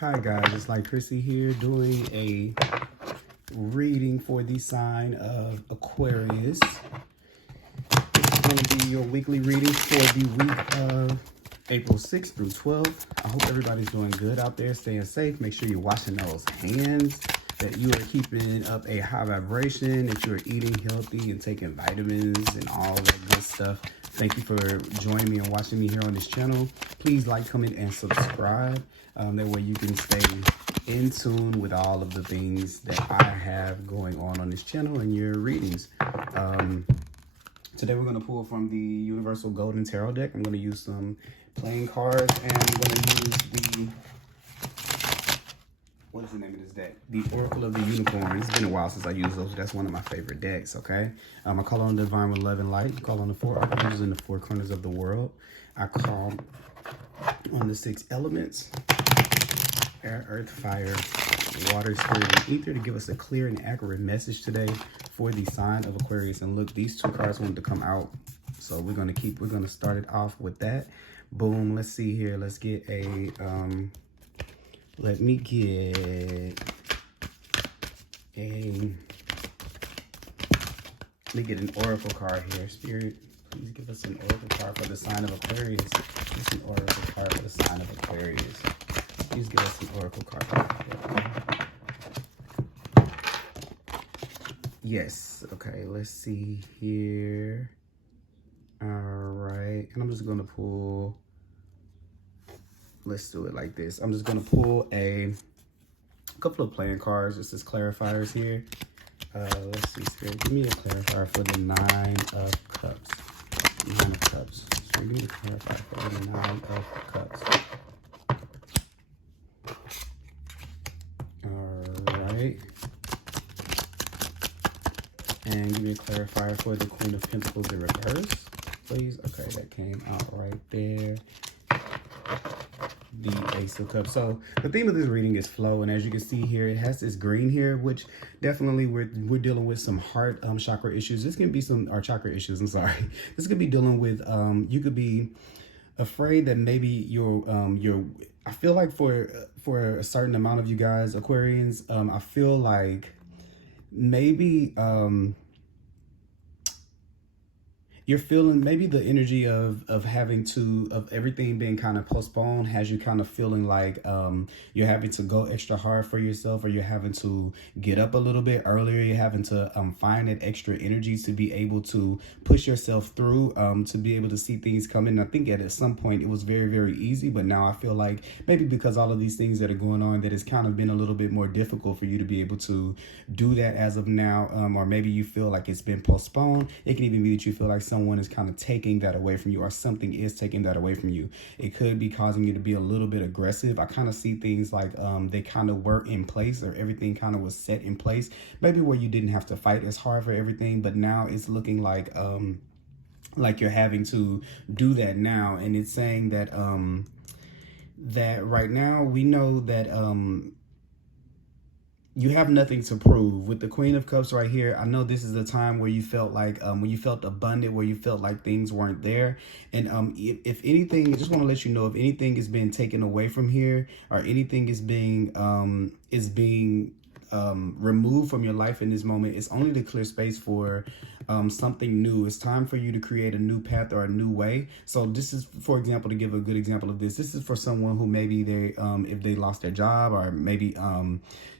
Hi guys, it's Thelightchrissy here doing a reading for the sign of Aquarius. It's going to be your weekly reading for the week of April 6th through 12th. I hope everybody's doing good out there, staying safe. Make sure you're washing those hands, that you are keeping up a high vibration, that you are eating healthy and taking vitamins and all that good stuff. Thank you for joining me and watching me here on this channel. Please like, comment, and subscribe. That way you can stay in tune with all of the things that I have going on this channel and your readings. Today we're going to pull from the Universal Golden Tarot deck. I'm going to use some playing cards, and I'm going to use the, what is the name of this deck? The Oracle of the Unicorn. It's been a while since I used those. That's one of my favorite decks, okay? I call on the Divine with Love and Light. I call on the 4 archangels in the 4 corners of the world. I call on the 6 elements: air, earth, fire, water, spirit, and ether, to give us a clear and accurate message today for the sign of Aquarius. And look, these 2 cards wanted to come out, so we're gonna start it off with that. Boom. Let's see here. Let's get a let me get an oracle card here. Spirit, please give us an oracle card for the sign of Aquarius. Just an oracle card for the sign of Aquarius. Please give us an oracle card. Yes. Okay, let's see here. All right. And I'm just going to pull. Let's do it like this. I'm just going to pull a couple of playing cards, just as clarifiers here. Let's see, Spirit. Give me a clarifier for the 9 of Cups. 9 of Cups. So give me a clarifier for the 9 of Cups. Alright. And give me a clarifier for the Queen of Pentacles in reverse, please. Okay, that came out right there. The Ace of Cups. So the theme of this reading is flow, and as you can see here, it has this green here, which definitely we're dealing with some heart chakra issues. This can be our chakra issues. I'm sorry. This could be dealing with you could be afraid that maybe you're I feel like for a certain amount of you guys, Aquarians, I feel like maybe you're feeling maybe the energy of everything being kind of postponed has you kind of feeling like you're having to go extra hard for yourself, or you're having to get up a little bit earlier. You're having to find that extra energy to be able to push yourself through, to be able to see things coming. I think at some point it was very, very easy, but now I feel like maybe because all of these things that are going on, that it's kind of been a little bit more difficult for you to be able to do that as of now, or maybe you feel like it's been postponed. It can even be that you feel like someone is kind of taking that away from you, or something is taking that away from you. It could be causing you to be a little bit aggressive. I kind of see things like they kind of were in place, or everything kind of was set in place, maybe where you didn't have to fight as hard for everything, but now it's looking like you're having to do that now. And it's saying that that right now we know that you have nothing to prove. With the Queen of Cups right here, I know this is a time where you felt like, when you felt abundant, where you felt like things weren't there. And if anything, I just want to let you know, if anything is being taken away from here, or anything is being removed from your life in this moment, it's only to clear space for something new. It's time for you to create a new path or a new way. So this is, for example, to give a good example of this is for someone who maybe they if they lost their job, or maybe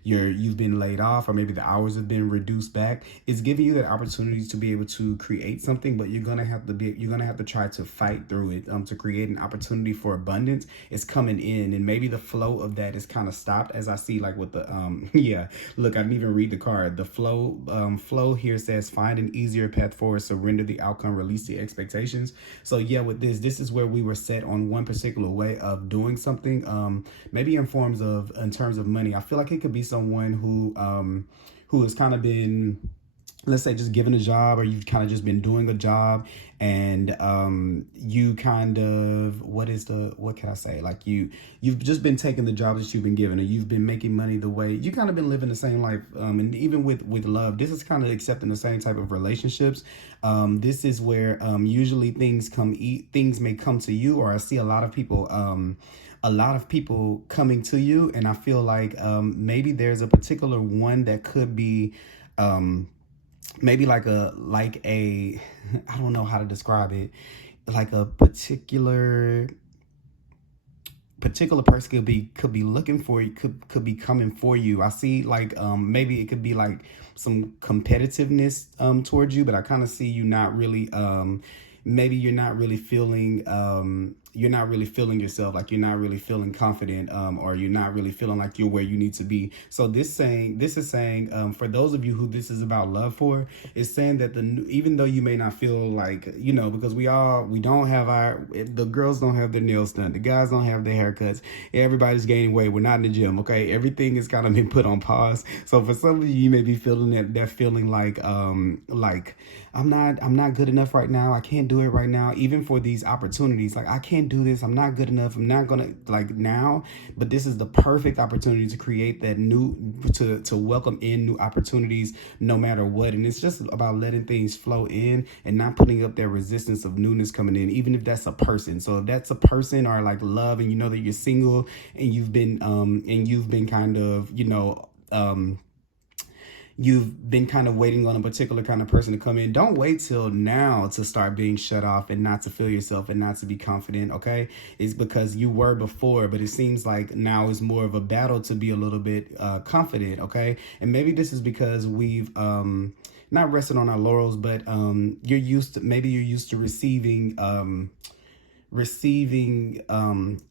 you've been laid off, or maybe the hours have been reduced back. It's giving you that opportunity to be able to create something, but you're gonna have to try to fight through it to create an opportunity for abundance. It's coming in, and maybe the flow of that is kind of stopped, as I see, like with the yeah, look, I didn't even read the card. The flow here says find an easier path forward, surrender the outcome, release the expectations. So yeah, with this is where we were set on one particular way of doing something, maybe in terms of money. I feel like it could be someone who has kind of been, let's say, just given a job, or you've kind of just been doing a job, and you kind of, what can I say? Like you've just been taking the job that you've been given, or you've been making money the way you kind of been living the same life. And even with love, this is kind of accepting the same type of relationships. This is where usually things may come to you, or I see a lot of people a lot of people coming to you, and I feel like maybe there's a particular one that could be maybe like a I don't know how to describe it, like a particular person could be looking for you, could be coming for you. I see like maybe it could be like some competitiveness towards you, but I kind of see you not really maybe you're not really feeling yourself, like you're not really feeling confident, or you're not really feeling like you're where you need to be. So this is saying for those of you who this is about love for, it's saying that even though you may not feel like, you know, because we don't have the girls don't have their nails done, the guys don't have their haircuts, everybody's gaining weight, we're not in the gym, okay, everything has kind of been put on pause. So for some of you, you may be feeling that feeling like I'm not good enough right now, I can't do it right now, even for these opportunities, like I can't do this, I'm not good enough, I'm not gonna like now. But this is the perfect opportunity to create that to welcome in new opportunities no matter what. And it's just about letting things flow in and not putting up that resistance of newness coming in, even if that's a person. So if that's a person, or like love, and you know that you're single and you've been kind of, you know, you've been kind of waiting on a particular kind of person to come in, don't wait till now to start being shut off and not to feel yourself and not to be confident, okay? It's because you were before, but it seems like now is more of a battle to be a little bit confident, okay? And maybe this is because we've not rested on our laurels, but you're used to receiving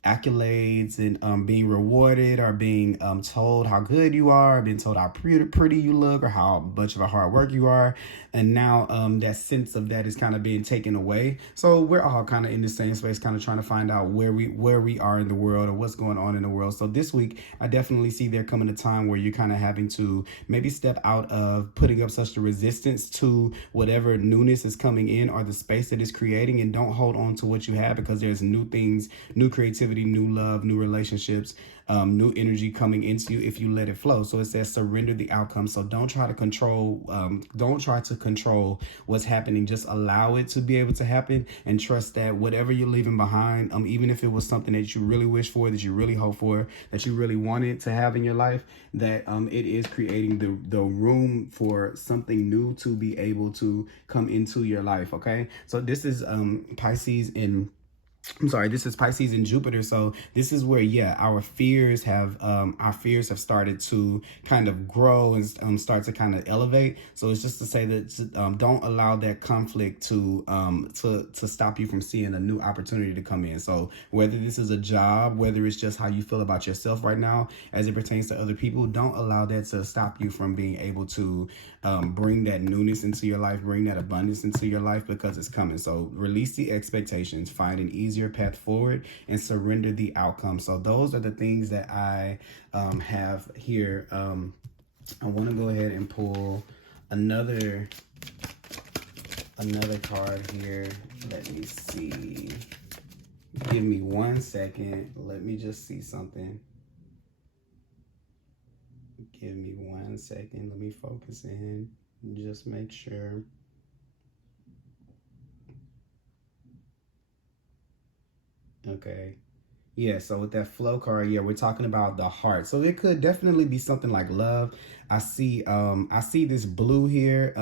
accolades and being rewarded, or being told how good you are, or being told how pretty you look, or how much of a hard work you are. And now that sense of that is kind of being taken away. So we're all kind of in the same space, kind of trying to find out where we are in the world, or what's going on in the world. So this week, I definitely see there coming a time where you're kind of having to maybe step out of putting up such a resistance to whatever newness is coming in, or the space that is creating, and don't hold on to what you have, because there's new things, new creativity, new love, new relationships, new energy coming into you if you let it flow. So it says surrender the outcome. So don't try to control what's happening. Just allow it to be able to happen, and trust that whatever you're leaving behind, even if it was something that you really wish for, that you really hope for, that you really wanted to have in your life, that it is creating the room for something new to be able to come into your life. Okay, so this is Pisces in Jupiter. So this is where, yeah, our fears have started to kind of grow and start to kind of elevate. So it's just to say that don't allow that conflict to stop you from seeing a new opportunity to come in. So whether this is a job, whether it's just how you feel about yourself right now as it pertains to other people, don't allow that to stop you from being able to bring that newness into your life, bring that abundance into your life, because it's coming. So release the expectations, find an easier path forward, and surrender the outcome. So those are the things that I have here. I want to go ahead and pull another card here. Let me see. Give me 1 second. Let me just see something. Give me 1 second. Let me focus in. Just make sure. Okay. Yeah, so with that flow card, yeah, we're talking about the heart. So it could definitely be something like love. I see this blue here.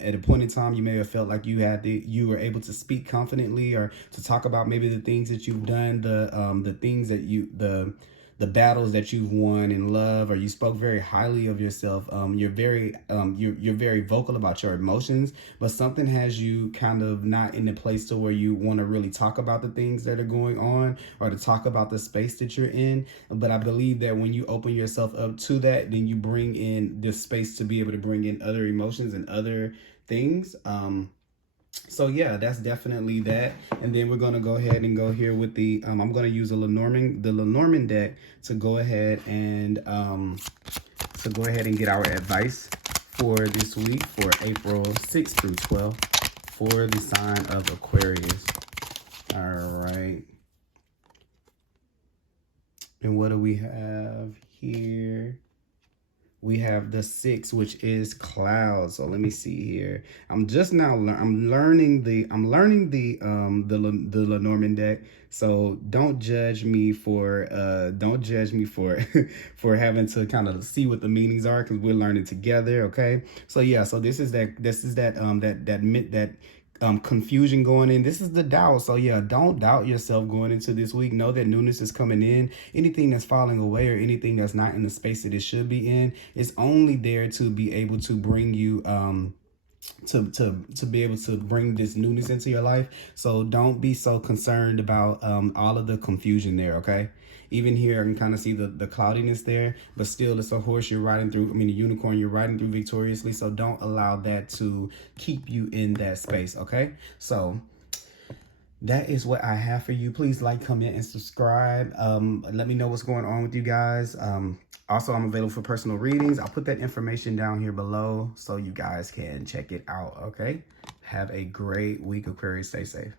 At a point in time, you may have felt like you were able to speak confidently, or to talk about maybe the things that you've done, the things that the battles that you've won in love, or you spoke very highly of yourself. You're very vocal about your emotions, but something has you kind of not in the place to where you want to really talk about the things that are going on, or to talk about the space that you're in. But I believe that when you open yourself up to that, then you bring in this space to be able to bring in other emotions and other things. So yeah, that's definitely that. And then we're gonna go ahead and go here with the I'm gonna use the Lenormand deck to go ahead and get our advice for this week, for April 6th through 12th, for the sign of Aquarius. All right. And what do we have here? we have the 6, which is cloud. So let me see here. I'm just now I'm learning the Lenormand deck. So don't judge me for for having to kind of see what the meanings are, because we're learning together. Okay. So yeah, so this is that confusion going in. This is the doubt. So yeah, don't doubt yourself going into this week. Know that newness is coming in. Anything that's falling away or anything that's not in the space that it should be in is only there to be able to bring you to be able to bring this newness into your life. So don't be so concerned about all of the confusion there. Okay. Even here, I can kind of see the cloudiness there, but still it's a horse you're riding through. I mean, a unicorn you're riding through victoriously. So don't allow that to keep you in that space. Okay. So that is what I have for you. Please like, comment, and subscribe. Let me know what's going on with you guys. Also, I'm available for personal readings. I'll put that information down here below so you guys can check it out. Okay. Have a great week, Aquarius. Stay safe.